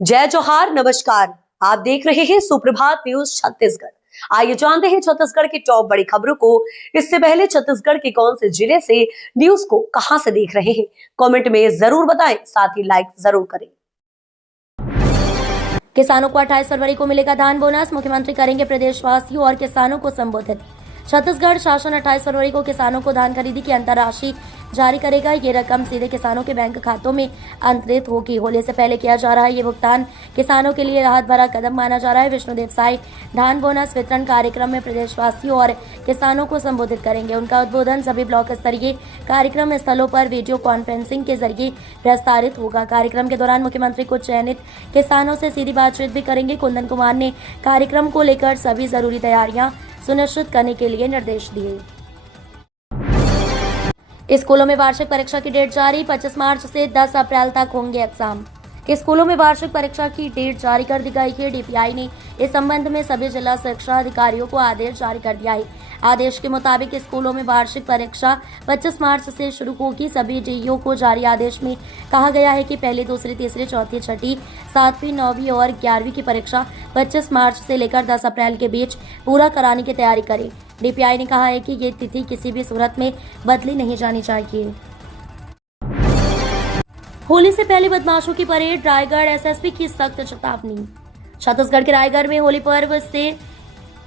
जय जोहार, नमस्कार। आप देख रहे हैं सुप्रभात न्यूज छत्तीसगढ़। आइए जानते हैं छत्तीसगढ़ की टॉप बड़ी खबरों को। इससे पहले छत्तीसगढ़ के कौन से जिले से न्यूज को कहां से देख रहे हैं, कमेंट में जरूर बताएं, साथ ही लाइक जरूर करें। किसानों को 28 फरवरी को मिलेगा धान बोनस, मुख्यमंत्री करेंगे प्रदेशवासियों और किसानों को संबोधित। छत्तीसगढ़ शासन 28 फरवरी को किसानों को धान खरीदी की अंतरराशि जारी करेगा। ये रकम सीधे किसानों के बैंक खातों में अंतरित होगी। होली से पहले किया जा रहा है ये भुगतान किसानों के लिए राहत भरा कदम माना जा रहा है। विष्णुदेव साय धान बोनस वितरण कार्यक्रम में प्रदेशवासियों और किसानों को संबोधित करेंगे। उनका उद्बोधन सभी ब्लॉक स्तरीय कार्यक्रम स्थलों पर वीडियो कॉन्फ्रेंसिंग के जरिए प्रसारित होगा। कार्यक्रम के दौरान मुख्यमंत्री कुछ चयनित किसानों से सीधी बातचीत भी करेंगे। कुंदन कुमार ने कार्यक्रम को लेकर सभी जरूरी तैयारियां सुनिश्चित करने के लिए निर्देश दिए। स्कूलों में वार्षिक परीक्षा की डेट जारी। 25 मार्च से 10 अप्रैल तक होंगे एग्जाम। स्कूलों में वार्षिक परीक्षा की डेट जारी कर दी गई है। डीपीआई ने इस संबंध में सभी जिला शिक्षा अधिकारियों को आदेश जारी कर दिया है। आदेश के मुताबिक स्कूलों में वार्षिक परीक्षा 25 मार्च से शुरू होगी। सभी डीईओ को जारी आदेश में कहा गया है कि पहली, दूसरी, तीसरी, चौथी, छठी, 7वीं, 9वीं और 11वीं की परीक्षा 25 मार्च से लेकर 10 अप्रैल के बीच पूरा कराने की तैयारी करें। डीपीआई ने कहा है कि ये तिथि किसी भी सूरत में बदली नहीं जानी चाहिए। होली से पहले बदमाशों की परेड, रायगढ़ एसएसपी की सख्त चेतावनी। छत्तीसगढ़ के रायगढ़ में होली पर्व से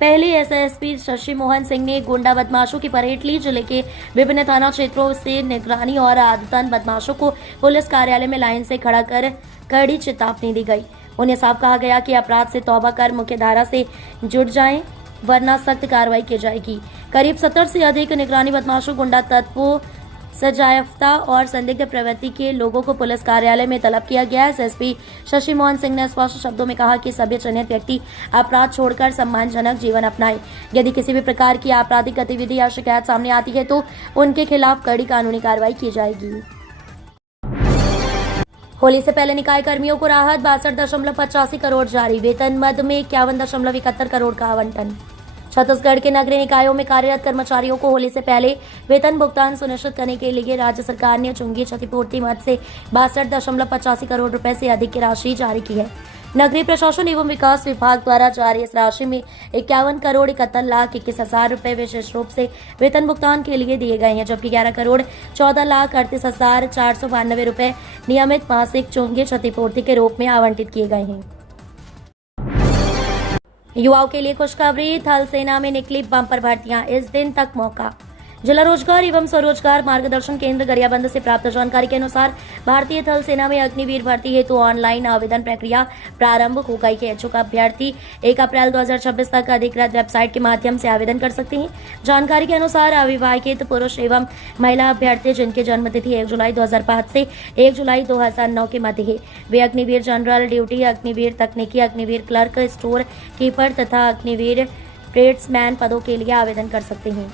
पहले एसएसपी शशि मोहन सिंह ने गुंडा बदमाशों की परेड ली। जिले के विभिन्न थाना क्षेत्रों से निगरानी और आदतन बदमाशों को पुलिस कार्यालय में लाइन से खड़ा कर कड़ी चेतावनी दी गई। उन्हें साफ कहा गया कि अपराध से तौबा कर मुख्य धारा से जुड़ जाएं, वरना सख्त कार्रवाई की जाएगी। करीब 70 से अधिक निगरानी बदमाशों, गुंडा तत्वों, सजायाफ्ता और संदिग्ध प्रवृत्ति के लोगों को पुलिस कार्यालय में तलब किया गया है। एसएसपी शशि मोहन सिंह ने स्पष्ट शब्दों में कहा कि सभी चयनित व्यक्ति अपराध छोड़कर सम्मानजनक जीवन अपनाएं। यदि किसी भी प्रकार की आपराधिक गतिविधि या शिकायत सामने आती है तो उनके खिलाफ कड़ी कानूनी कार्रवाई की जाएगी। होली से पहले निकाय कर्मियों को राहत, 62.85 करोड़ जारी। वेतन मद में 51.71 करोड़ का आवंटन। छत्तीसगढ़ के नगरीय निकायों में कार्यरत कर्मचारियों को होली से पहले वेतन भुगतान सुनिश्चित करने के लिए राज्य सरकार ने चुंगी क्षतिपूर्ति मद से 62.85 करोड़ रुपए से अधिक की राशि जारी की है। नगरीय प्रशासन एवं विकास विभाग द्वारा जारी इस राशि में 51 करोड़ 71 लाख 21 हजार रुपए विशेष रूप से वेतन भुगतान के लिए दिए गए हैं, जबकि 11 करोड़ 14 लाख 38 हजार 492 रुपए नियमित मासिक चुंगी क्षतिपूर्ति के रूप में आवंटित किए गए हैं। युवाओं के लिए खुशखबरी, थल सेना में निकली बम्पर भर्तियां, इस दिन तक मौका। जिला रोजगार एवं स्वरोजगार मार्गदर्शन केंद्र गरियाबंद से प्राप्त जानकारी के अनुसार भारतीय थल सेना में अग्निवीर भर्ती हेतु ऑनलाइन आवेदन प्रक्रिया प्रारंभ हो गई है। इच्छुक अभ्यर्थी 1 अप्रैल 2026 तक अधिकृत वेबसाइट के माध्यम से आवेदन कर सकते हैं। जानकारी के अनुसार अविवाहित पुरुष एवं महिला अभ्यर्थी जिनकी जन्म तिथि 1 जुलाई 2005 से 1 जुलाई 2009 के मध्य है, वे अग्निवीर जनरल ड्यूटी, अग्निवीर तकनीकी, अग्निवीर क्लर्क, स्टोर कीपर तथा अग्निवीर ट्रेड्समैन पदों के लिए आवेदन कर सकते हैं।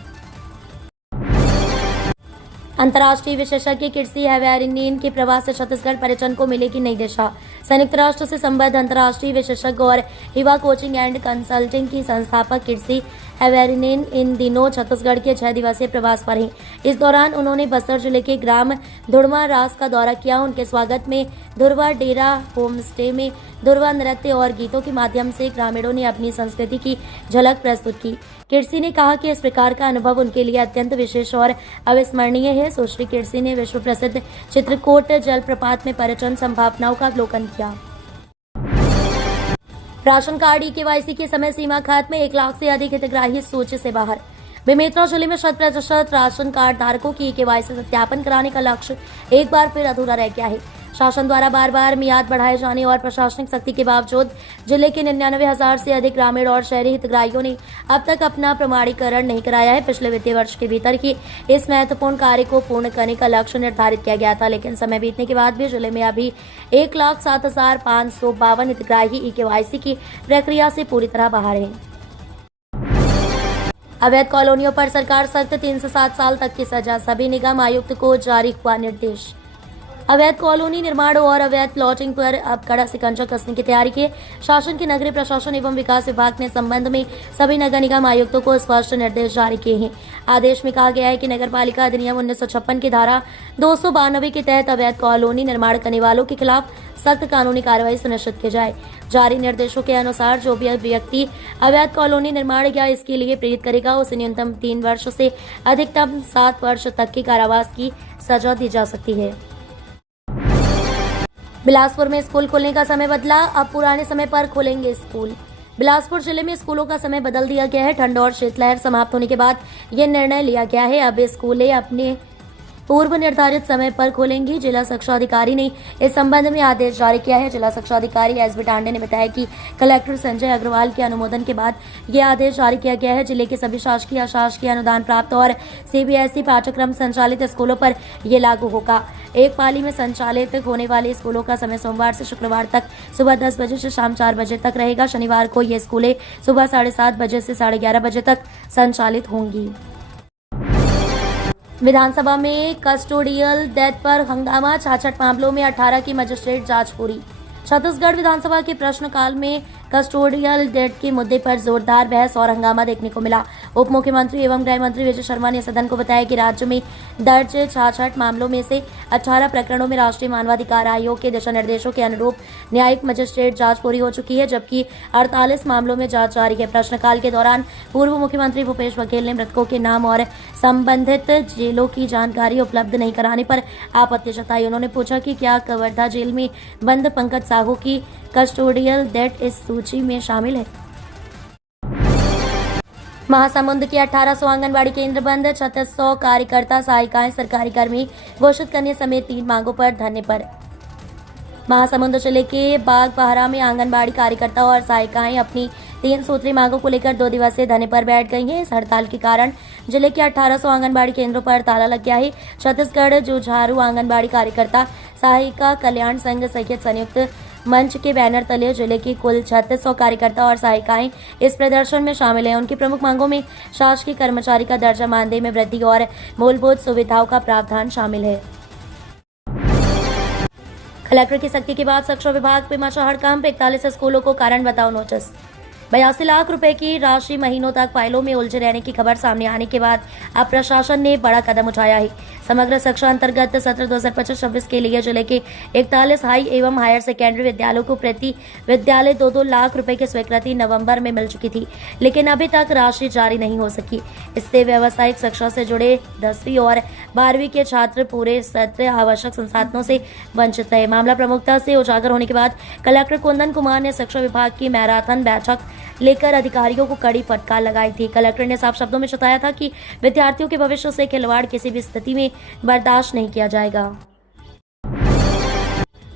अंतर्राष्ट्रीय विशेषज्ञ किर्सी हैवेरिनेन के प्रवास से छत्तीसगढ़ पर्यटन को मिलेगी नई दिशा। संयुक्त राष्ट्र से संबद्ध अंतर्राष्ट्रीय विशेषज्ञ और हिवा कोचिंग एंड कंसल्टिंग की संस्थापक किर्सी हैवेरिनेन इन दिनों छत्तीसगढ़ के 6 दिवसीय प्रवास पर हैं। इस दौरान उन्होंने बस्तर जिले के ग्राम धुड़मा रास का दौरा किया। उनके स्वागत में धुरवा डेरा होम स्टे में धुरवा नृत्य और गीतों के माध्यम से ग्रामीणों ने अपनी संस्कृति की झलक प्रस्तुत की। किर्सी ने कहा कि इस प्रकार का अनुभव उनके लिए अत्यंत विशेष और अविस्मरणीय है। सुश्री किर्सी ने विश्व प्रसिद्ध चित्रकूट जलप्रपात में पर्यटन संभावनाओं का अवलोकन किया। राशन कार्ड ई-केवाईसी की समय सीमा खत्म, 1 लाख से अधिक हितग्राही सूची से बाहर। बेमेतरा जिले में 100% राशन कार्ड धारकों की ई-केवाईसी सत्यापन कराने का लक्ष्य एक बार फिर अधूरा रह गया है। शासन द्वारा बार बार मियाद बढ़ाए जाने और प्रशासनिक सख्ती के बावजूद जिले के 99,000 से अधिक ग्रामीण और शहरी हितग्राहियों ने अब तक अपना प्रमाणीकरण नहीं कराया है। पिछले वित्तीय वर्ष के भीतर ही इस महत्वपूर्ण कार्य को पूर्ण करने का लक्ष्य निर्धारित किया गया था, लेकिन समय बीतने के बाद भी जिले में अभी 1,07,552 हितग्राही ई-केवाईसी की प्रक्रिया से पूरी तरह बाहर हैं। अवैध कॉलोनियों पर सरकार सख्त, 3 से 7 साल तक की सजा। सभी निगम आयुक्त को जारी हुआ निर्देश। अवैध कॉलोनी निर्माण और अवैध प्लॉटिंग पर अब कड़ा शिकंजा कसने की तैयारी की। शासन के नगरीय प्रशासन एवं विकास विभाग ने संबंध में सभी नगर निगम आयुक्तों को स्पष्ट निर्देश जारी किए हैं। आदेश में कहा गया है कि नगर पालिका अधिनियम 1956 की धारा 292 के तहत अवैध कॉलोनी निर्माण करने वालों के खिलाफ सख्त कानूनी कार्रवाई सुनिश्चित की जाए। जारी निर्देशों के अनुसार जो भी व्यक्ति अवैध कॉलोनी निर्माण या इसके लिए प्रेरित करेगा उसे न्यूनतम 3 वर्ष से अधिकतम 7 वर्ष तक की कारावास की सजा दी जा सकती है। बिलासपुर में स्कूल खुलने का समय बदला, अब पुराने समय पर खुलेंगे स्कूल। बिलासपुर जिले में स्कूलों का समय बदल दिया गया है। ठंड और शीतलहर समाप्त होने के बाद ये निर्णय लिया गया है। अब स्कूलें अपने पूर्व निर्धारित समय पर खोलेंगी। जिला शिक्षा अधिकारी ने इस संबंध में आदेश जारी किया है। जिला शिक्षा अधिकारी एस बी टांडे ने बताया कि कलेक्टर संजय अग्रवाल के अनुमोदन के बाद ये आदेश जारी किया गया है। जिले के सभी शासकीय अशासकीय अनुदान प्राप्त और सीबीएसई पाठ्यक्रम संचालित स्कूलों पर यह लागू होगा। एक पाली में संचालित होने वाले स्कूलों का समय सोमवार से शुक्रवार तक सुबह 10 बजे से शाम 4 बजे तक रहेगा। शनिवार को ये स्कूलें सुबह 7:30 बजे से 11:30 बजे तक संचालित होंगी। विधानसभा में कस्टोडियल डेथ पर हंगामा, 66 मामलों में 18 की मजिस्ट्रेट जांच पूरी। छत्तीसगढ़ विधानसभा के प्रश्नकाल में कस्टोडियल डेथ के मुद्दे पर जोरदार बहस और हंगामा देखने को मिला। उप मुख्यमंत्री एवं गृह मंत्री विजय शर्मा ने सदन को बताया कि राज्य में दर्ज 66 मामलों में से 18 प्रकरणों में राष्ट्रीय मानवाधिकार आयोग के दिशा निर्देशों के अनुरूप न्यायिक मजिस्ट्रेट जांच पूरी हो चुकी है, जबकि 48 मामलों में जांच जारी है। प्रश्नकाल के दौरान पूर्व मुख्यमंत्री भूपेश बघेल ने मृतकों के नाम और संबंधित जेलों की जानकारी उपलब्ध नहीं कराने पर आपत्ति जताई। उन्होंने पूछा कि क्या कवर्धा जेल में बंद पंकज साहू की कस्टोडियल डेथ इस सूची में शामिल है। महासमुंद के 1800 आंगनबाड़ी केंद्र बंद, 3600 कार्यकर्ता सहायिकाएं सरकारी कर्मी घोषित करने समेत 3 मांगों पर धरने पर। महासमुंद जिले के बागबाहरा में आंगनबाड़ी कार्यकर्ता और सहायिकाएं अपनी 3 सूत्री मांगों को लेकर 2 दिवसीय धरने पर बैठ गई हैं। इस हड़ताल के कारण जिले के 1800 आंगनबाड़ी केंद्रों पर ताला लग गया है। छत्तीसगढ़ जुझारू आंगनबाड़ी कार्यकर्ता सहायिका कल्याण संघ सहित संयुक्त मंच के बैनर तले जिले की कुल 3600 कार्यकर्ता और सहायिकाएं इस प्रदर्शन में शामिल हैं। उनकी प्रमुख मांगों में शासकीय कर्मचारी का दर्जा मानदेय में वृद्धि और मूलभूत सुविधाओं का प्रावधान शामिल है। कलेक्टर की सख्ती के बाद शिक्षा विभाग पे मचा हड़कंप, 41 स्कूलों को कारण बताओ नोटिस। 82 लाख रुपए की राशि महीनों तक फाइलों में उलझे रहने की खबर सामने आने के बाद अब प्रशासन ने बड़ा कदम उठाया है। समग्र शिक्षा अंतर्गत सत्र 2025-26 के लिए जिले के 41 हाई एवं हायर सेकेंडरी विद्यालयों को प्रति विद्यालय 2-2 लाख रुपए की स्वीकृति नवंबर में मिल चुकी थी, लेकिन अभी तक राशि जारी नहीं हो सकी। इससे व्यावसायिक शिक्षा से जुड़े 10वीं और 12वीं के छात्र पूरे सत्र आवश्यक संसाधनों से वंचित रहे। मामला प्रमुखता से उजागर होने के बाद कलेक्टर कुंदन कुमार ने शिक्षा विभाग की मैराथन बैठक लेकर अधिकारियों को कड़ी फटकार लगाई थी। कलेक्टर ने साफ शब्दों में बताया था कि विद्यार्थियों के भविष्य से खिलवाड़ किसी भी स्थिति में बर्दाश्त नहीं किया जाएगा।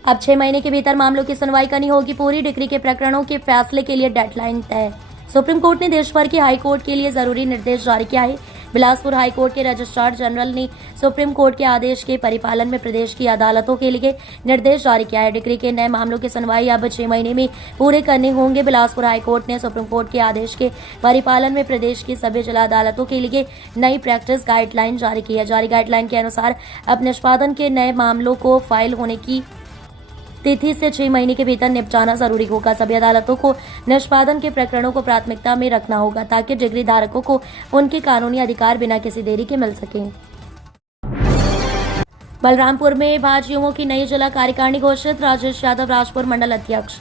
अब 6 महीने के भीतर मामलों की सुनवाई करनी होगी पूरी। डिग्री के प्रकरणों के फैसले के लिए डेडलाइन तय। सुप्रीम कोर्ट ने देश भर के हाई कोर्ट के लिए जरूरी निर्देश जारी किया है। बिलासपुर हाई कोर्ट के रजिस्ट्रार जनरल ने सुप्रीम कोर्ट के आदेश के परिपालन में प्रदेश की अदालतों के लिए निर्देश जारी किया है। डिग्री के नए मामलों की सुनवाई अब 6 महीने में पूरे करने होंगे। बिलासपुर हाई कोर्ट ने सुप्रीम कोर्ट के आदेश के परिपालन में प्रदेश की सभी जिला अदालतों के लिए नई प्रैक्टिस गाइडलाइन जारी की है। जारी गाइडलाइन के अनुसार अब निष्पादन के नए मामलों को फाइल होने की तिथि से 6 महीने के भीतर निपटाना जरूरी होगा। सभी अदालतों को निष्पादन के प्रकरणों को प्राथमिकता में रखना होगा ताकि डिग्री धारकों को उनके कानूनी अधिकार बिना किसी देरी के मिल सके। बलरामपुर में भाजयुमो की नई जिला कार्यकारिणी घोषित, राजेश यादव राजपुर मंडल अध्यक्ष।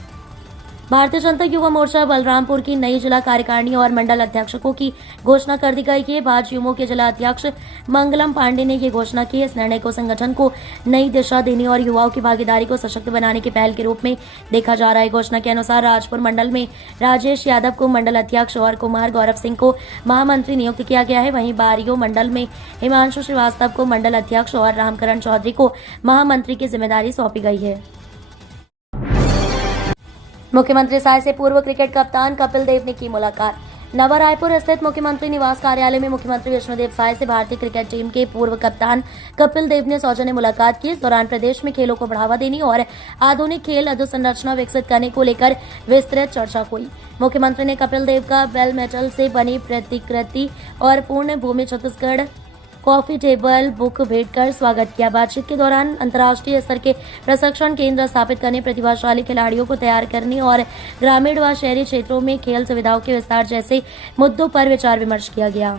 भारतीय जनता युवा मोर्चा बलरामपुर की नई जिला कार्यकारिणी और मंडल अध्यक्षों की घोषणा कर दी गई है। भाजयुमो के जिला अध्यक्ष मंगलम पांडे ने ये घोषणा की। इस निर्णय को संगठन को नई दिशा देने और युवाओं की भागीदारी को सशक्त बनाने की पहल के रूप में देखा जा रहा है। घोषणा के अनुसार राजपुर मंडल में राजेश यादव को मंडल अध्यक्ष और कुमार गौरव सिंह को महामंत्री नियुक्त किया गया है। वहीं बारियो मंडल में हिमांशु श्रीवास्तव को मंडल अध्यक्ष और रामकरण चौधरी को महामंत्री की जिम्मेदारी सौंपी गई है। मुख्यमंत्री साय से पूर्व क्रिकेट कप्तान कपिल देव ने की मुलाकात। नवा रायपुर स्थित मुख्यमंत्री निवास कार्यालय में मुख्यमंत्री विष्णुदेव साय से भारतीय क्रिकेट टीम के पूर्व कप्तान कपिल देव ने सौजन्य मुलाकात की। इस दौरान प्रदेश में खेलों को बढ़ावा देने और आधुनिक खेल अधोसंरचना विकसित करने को लेकर विस्तृत चर्चा हुई। मुख्यमंत्री ने कपिल देव का बेल मेटल से बनी प्रतिकृति और पूर्ण भूमि छत्तीसगढ़ कॉफी टेबल बुक भेंट कर स्वागत किया। बातचीत के दौरान अंतर्राष्ट्रीय स्तर के प्रशिक्षण केंद्र स्थापित करने, प्रतिभाशाली खिलाड़ियों को तैयार करने और ग्रामीण व शहरी क्षेत्रों में खेल सुविधाओं के विस्तार जैसे मुद्दों पर विचार विमर्श किया गया।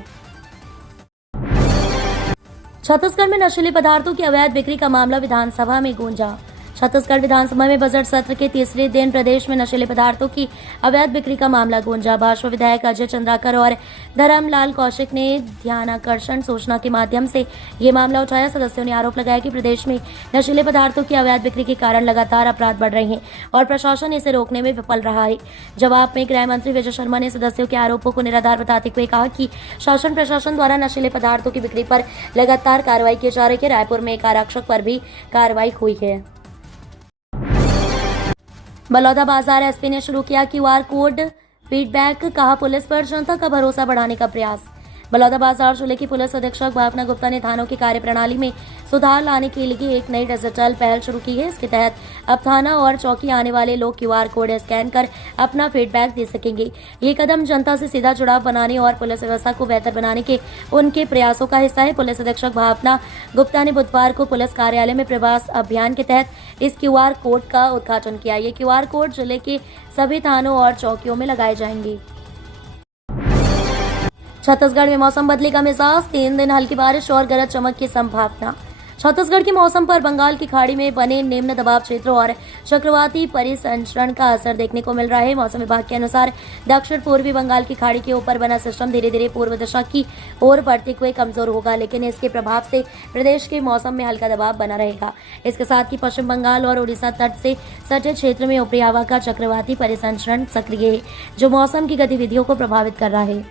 छत्तीसगढ़ में नशीले पदार्थों की अवैध बिक्री का मामला विधानसभा में गूंजा। छत्तीसगढ़ विधानसभा में बजट सत्र के तीसरे दिन प्रदेश में नशीले पदार्थों की अवैध बिक्री का मामला गूंजा। भाजपा विधायक अजय चंद्राकर और धर्मलाल कौशिक ने ध्यानाकर्षण सूचना के माध्यम से ये मामला उठाया। सदस्यों ने आरोप लगाया कि प्रदेश में नशीले पदार्थों की अवैध बिक्री के कारण लगातार अपराध बढ़ रहे हैं और प्रशासन इसे रोकने में विफल रहा है। जवाब में गृह मंत्री विजय शर्मा ने सदस्यों के आरोपों को निराधार बताते हुए कहा कि शासन प्रशासन द्वारा नशीले पदार्थों की बिक्री पर लगातार कार्रवाई की जा रही है। रायपुर में एक आरक्षक पर भी कार्रवाई हुई है। बलौदाबाजार एसपी ने शुरू किया क्यूआर कोड फीडबैक, कहा पुलिस पर जनता का भरोसा बढ़ाने का प्रयास। बलौदाबाजार जिले की पुलिस अधीक्षक भावना गुप्ता ने थानों की कार्यप्रणाली में सुधार लाने के लिए एक नई डिजिटल पहल शुरू की है। इसके तहत अब थाना और चौकी आने वाले लोग क्यूआर कोड स्कैन कर अपना फीडबैक दे सकेंगे। ये कदम जनता से सीधा जुड़ाव बनाने और पुलिस व्यवस्था को बेहतर बनाने के उनके प्रयासों का हिस्सा है। पुलिस अधीक्षक भावना गुप्ता ने बुधवार को पुलिस कार्यालय में प्रवास अभियान के तहत इस क्यूआर कोड का उद्घाटन किया। ये क्यूआर कोड जिले के सभी थानों और चौकियों में लगाए जाएंगे। छत्तीसगढ़ में मौसम बदलेगा मिजाज, 3 दिन हल्की बारिश और गरज चमक की संभावना। छत्तीसगढ़ के मौसम पर बंगाल की खाड़ी में बने निम्न दबाव क्षेत्र और चक्रवाती परिसंचरण का असर देखने को मिल रहा है। मौसम विभाग के अनुसार दक्षिण पूर्वी बंगाल की खाड़ी के ऊपर बना सिस्टम धीरे धीरे पूर्व दिशा की ओर बढ़ते हुए कमजोर होगा, लेकिन इसके प्रभाव से प्रदेश के मौसम में हल्का दबाव बना रहेगा। इसके साथ ही पश्चिम बंगाल और उड़ीसा तट से सटे क्षेत्र में ऊपरी हवा का चक्रवाती परिसंचरण सक्रिय है, जो मौसम की गतिविधियों को प्रभावित कर रहा है।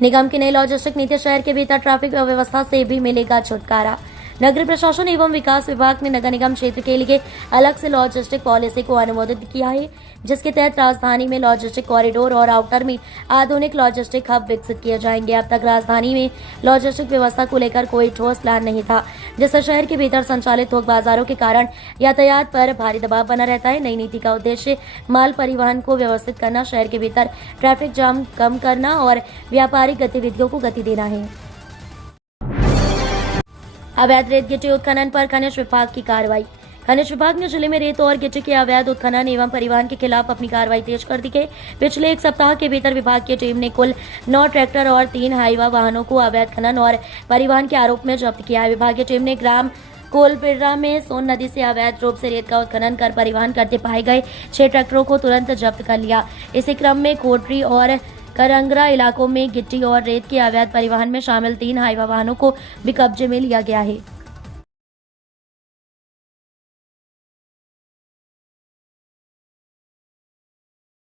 निगम की नई लॉजिस्टिक नीति, शहर के भीतर ट्रैफिक व्यवस्था से भी मिलेगा छुटकारा। नगरीय प्रशासन एवं विकास विभाग ने नगर निगम क्षेत्र के लिए अलग से लॉजिस्टिक पॉलिसी को अनुमोदित किया है, जिसके तहत राजधानी में लॉजिस्टिक कॉरिडोर और आउटर में आधुनिक लॉजिस्टिक हब विकसित किए जाएंगे। अब तक राजधानी में लॉजिस्टिक व्यवस्था को लेकर कोई ठोस प्लान नहीं था, जिससे शहर के भीतर संचालित थोक बाजारों के कारण यातायात पर भारी दबाव बना रहता है। नई नीति का उद्देश्य माल परिवहन को व्यवस्थित करना, शहर के भीतर ट्रैफिक जाम कम करना और व्यापारिक गतिविधियों को गति देना है। अवैध रेत गिट्टी उत्खनन पर खनिज विभाग की कार्रवाई। खनिज विभाग ने जिले में रेत और गिट्टी के अवैध उत्खनन एवं परिवहन के खिलाफ अपनी कार्रवाई तेज कर दी है। पिछले एक सप्ताह के भीतर विभाग की टीम ने कुल 9 ट्रैक्टर और 3 हाईवा वाहनों को अवैध खनन और परिवहन के आरोप में जब्त किया है। विभागीय टीम ने ग्राम कोलपिर्रा में सोन नदी से अवैध रूप से रेत का उत्खनन कर परिवहन करते पाए गए 6 ट्रैक्टरों को तुरंत जब्त कर लिया। इसी क्रम में कोटरी और करंगरा इलाकों में गिट्टी और रेत के अवैध परिवहन में शामिल 3 हाईवा वाहनों को भी कब्जे में लिया गया है।